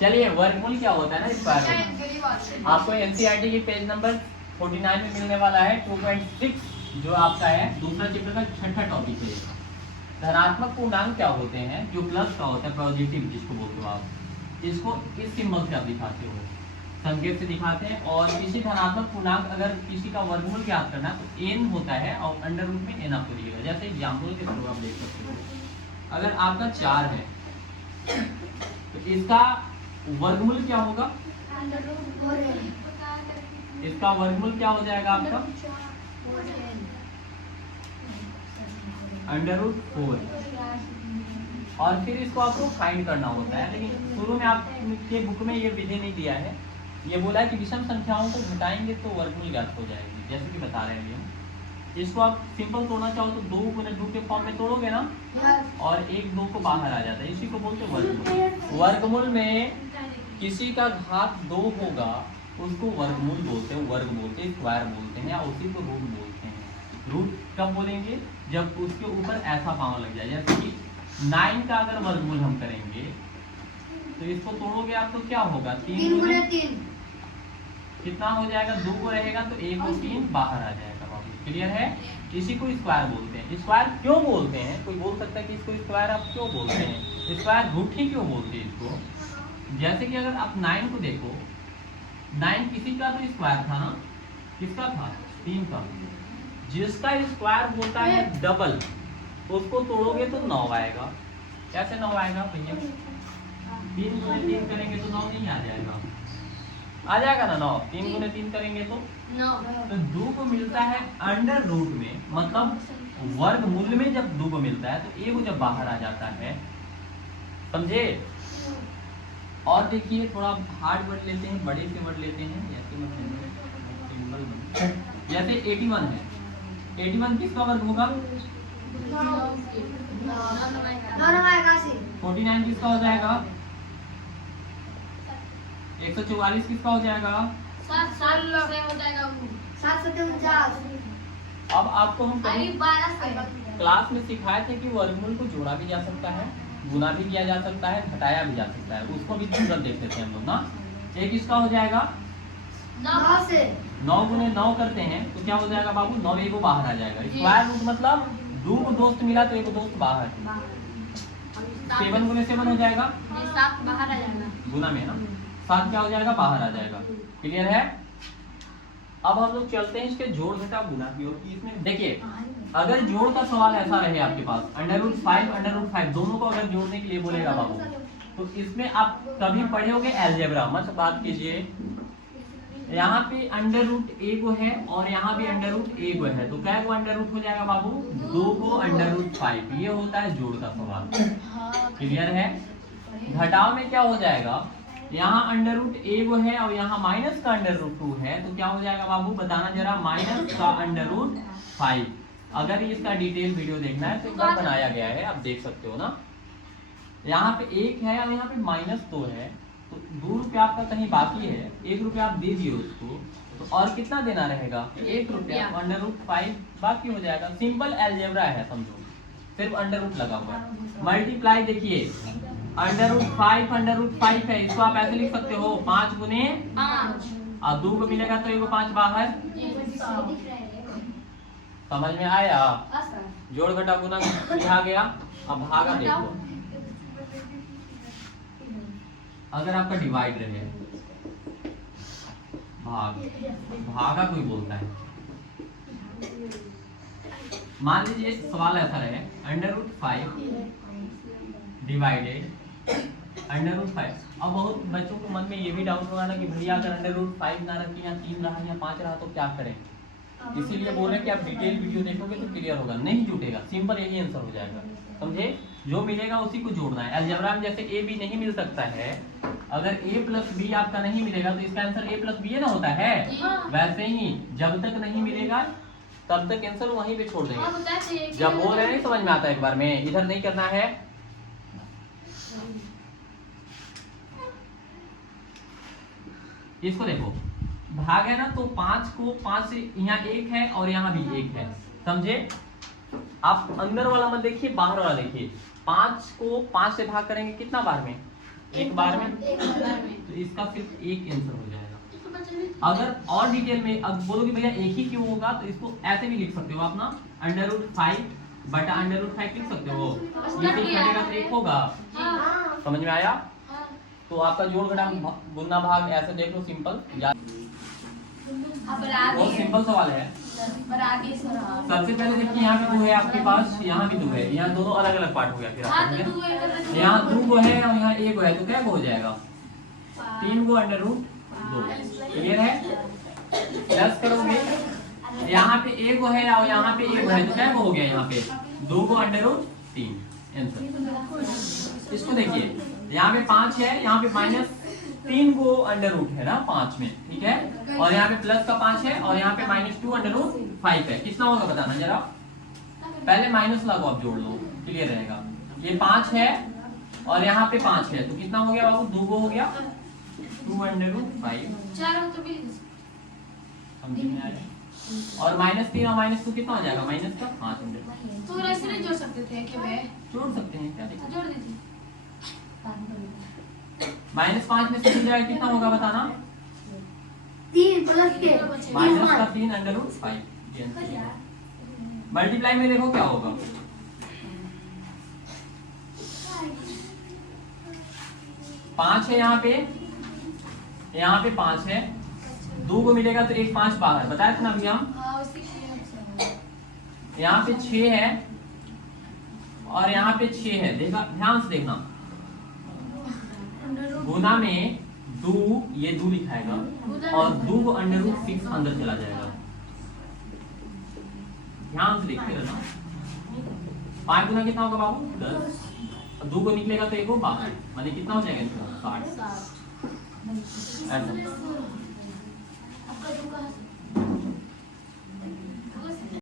चलिए वर्गमूल क्या होता है ना स्क्वायर, आपको एनसीईआरटी की पेज नंबर 49 में मिलने वाला है 2.6, जो आपका है दूसरा चैप्टर का छठा टॉपिक है। धनात्मक पूर्णांक क्या होते हैं, जो प्लस का होता है, पॉजिटिव जिसको बोलते हो आप, इसको इस सिंबल से आप दिखाते हो, संकेत से दिखाते हैं। और किसी धनात्मक पूर्णांक अगर किसी का वर्गमूल ज्ञात करना है तो n होता है और अंडर रूट में n आपको दिएगा। जैसे एग्जाम्पल के थ्रू आप देख सकते हो, अगर आपका 4 है तो इसका वर्गमूल क्या होगा, इसका वर्गमूल क्या हो जाएगा आपका अंडर रूट 4। और फिर इसको आपको फाइंड करना होता है, लेकिन शुरू में आपके बुक में ये विधि नहीं दिया है, ये बोला है कि विषम संख्याओं को घटाएंगे तो वर्गमूल ज्ञात हो जाएगी, जैसे कि बता रहे हैं हम। इसको आप सिंपल तोड़ना चाहो तो 2 गुना 2 के फॉर्म में तोड़ोगे ना, और 1 2 को बाहर आ जाता है, इसी को बोलते हैं वर्गमूल। वर्गमूल में किसी का घात 2 होगा उसको वर्गमूल बोलते हैं, वर्ग बोलते हैं, स्क्वायर बोलते हैं, या उसी को रूट बोलते हैं। रूट कब बोलेंगे, जब उसके ऊपर ऐसा पावर लग जाए। जैसे कि 9 का अगर वर्गमूल हम करेंगे तो इसको तोड़ोगे आप तो क्या होगा, 3 गुने 3 कितना हो जाएगा, 2 को रहेगा तो 1 और 3 बाहर आ जाएगा बाबू। क्लियर है, इसी को स्क्वायर बोलते हैं। स्क्वायर क्यों बोलते हैं, कोई बोल सकता है कि इसको स्क्वायर आप क्यों बोलते हैं, स्क्वायर रूट ही क्यों बोलते हैं इसको। जैसे कि अगर आप 9 को देखो, 9 किसी का तो स्क्वायर था ना, किसका था, 3 का। जिसका स्क्वायर होता है डबल, उसको तोड़ोगे तो 9 आएगा। कैसे 9 आएगा भैया, 3 गुने 3 करेंगे तो 9 नहीं आ जाएगा, आ जाएगा ना 9, 3 गुने 3 करेंगे तो 9। तो 2 को मिलता है अंडर रूट में, मतलब वर्गमूल में जब 2 को मिलता है तो 1 जब बाहर आ जाता है, समझे। और देखिए थोड़ा हार्ड वर्ड लेते हैं, बड़े से वर्ड लेते हैं, जैसे 81 है, 81 किसका वर्ग होगा, 49 किसका हो जाएगा, 144 किसका हो जाएगा, 749। अब आपको हम क्लास में सिखाए थे कि वर्गमूल को जोड़ा भी जा सकता है, गुना भी किया जा सकता है, घटाया भी जा सकता है, उसको भी तुरंत देख लेते हैं हम लोग ना। एक इसका हो जाएगा 9 से 9 गुने 9 करते हैं तो क्या हो जाएगा बाबू, 9 1 बाहर आ जाएगा। स्क्वायर रूट मतलब 2 को दोस्त मिला तो 1 दोस्त बाहर, 7 गुने 7 हो जाएगा, 7 बाहर आ जाएगा, गुना में ना 7 क्या हो जाएगा, बाहर आ जाएगा। क्लियर है। अब हम लोग चलते हैं इसके जोड़ घटा गुना की ओर। इसमें देखिए अगर जोड़ का सवाल ऐसा रहे आपके पास, अंडर रूट 5 दोनों को अगर जोड़ने के लिए बोलेगा बाबू, तो इसमें आप कभी पढ़े होगे अलजेब्रा, मत बात कीजिए। यहाँ पे अंडर रूट 1 है और यहाँ भी अंडर रूट 1 है, तो क्या को अंडर रूट हो जाएगा बाबू, 2 को अंडर रूट 5। ये होता है जोड़ का सवाल। क्लियर है। घटाव में क्या हो जाएगा, यहाँ अंडर रूट 1 है और यहाँ माइनस का अंडर रूट 2 है, तो क्या हो जाएगा बाबू, बताना जरा, माइनस का अंडर रूट 5। अगर इसका डिटेल वीडियो देखना है तो एक बार बनाया गया है, आप देख सकते हो ना। यहाँ पे 1 है और यहाँ पे -2 है, तो 2 रुपया आपका कहीं बाकी है, 1 रुपया आप दे दिए उसको, तो और कितना देना रहेगा, 1 रुपया, अंडर रूट 5 बाकी हो जाएगा। सिंपल अलजेब्रा है, समझो, सिर्फ अंडर रूट लगा हुआ है। मल्टीप्लाई देखिए, अंडर रूट 5 है, इसको आप ऐसे लिख सकते हो 5 गुने 5, और 2 को मिलेगा तो 1 5 बाहर, समझ में आया। जोड़ घटा गुना लिखा गया। अब भागा देखो, अगर आपका डिवाइड रहे, भागा कोई बोलता है, मान लीजिए सवाल ऐसा रहे, under root 5 divided under root 5। अब बहुत बच्चों के मन में ये भी डाउट होगा ना कि भैया अगर अंडर रूट 5 ना रखें, या 3 रहा या 5 रहा तो क्या करें। इसीलिए बोल रहे हैं कि आप डिटेल वीडियो देखोगे तो क्लियर होगा, नहीं जुटेगा, सिंपल यही आंसर हो जाएगा, समझे। जो मिलेगा उसी को जोड़ना है। अलजेब्रा में जैसे ए बी नहीं मिल सकता है, अगर a प्लस बी आपका नहीं मिलेगा तो इसका आंसर a प्लस बी ना होता है, वैसे ही जब तक नहीं मिलेगा तब तक आंसर वहीं पे छोड़ देंगे। जब बोल रहे नहीं समझ में आता, एक बार में इधर नहीं करना है। इसको देखो, भाग है ना, तो 5 को 5 से, यहाँ 1 है और यहाँ भी 1 है, समझे। आप अंदर वाला मत देखिए, बाहर वाला देखिए। 5 को 5 से भाग करेंगे कितना बार में, एक बार में, एक बार में। तो इसका सिर्फ एक आंसर हो जाएगा। अगर और डिटेल में अब बोलोगे भैया एक ही क्यों होगा, तो इसको ऐसे भी लिख सकते हो आप ना, √5 बटा √5 लिख सकते हो। ये फिर कटेगा तो एक होगा, हाँ। समझ में आया? हाँ। तो आपका जोड़ घटा गुना भाग ऐसे देख लो, सिंपल अब रात बहुत सिंपल सवाल है। बराबर सर। सबसे पहले देखिए यहाँ पे 2 है आपके पास, यहाँ भी 2 है, यहाँ दोनों अलग अलग पार्ट हो गया फिर हाँ आपका, तो ठीक है? 2 यहाँ 2 है और यहाँ 1 है, तो क्या हो जाएगा 3 को √2। क्लियर है? प्लस करोगे, यहाँ पे 1 है और यहाँ पे 1 है, तो क्या हो गया यहाँ पे 2 को √3 आंसर। इसको देखिए यहाँ पे 5 है, यहाँ पे -3 को √रूट है ना 5 में, ठीक है? और यहाँ पे प्लस का 5 है और यहाँ पे -2 √5 है। कितना होगा बताना जरा, पहले माइनस लगाओ, आप जोड़ लो, क्लियर रहेगा। ये 5 है और यहाँ पे 5 है, तो कितना हो गया बाबू, 2 हो गया 2 √5। चारों तो भी समझ में आया? और -3 और -2 कितना हो जाएगा, माइनस का 500। तो ऐसे नहीं जोड़ सकते थे कि वे जोड़ सकते हैं, क्या दिक्कत? जोड़ दीजिए। -5 में से मिल जाएगा, कितना होगा बताना, 3 प्लस के माइनस का 3 √5। मल्टीप्लाई में देखो क्या होगा, 5 है यहाँ पे 5 है, 2 को मिलेगा तो एक 5 बाहर, बताया था ना अभी हम। हाँ उसी के यहाँ पे 6 है और यहाँ पे 6 है, देखा ध्यान से देखना, गुना में 2, ये 2 लिखाएगा और 2 को √6 अंदर चला जाएगा, ध्यान से देखते रहना। 5 गुना कितना होगा बाबू, 10, 2 को निकलेगा तो 1 को बाहर, माने कितना हो जाएगा 60 ऐसा।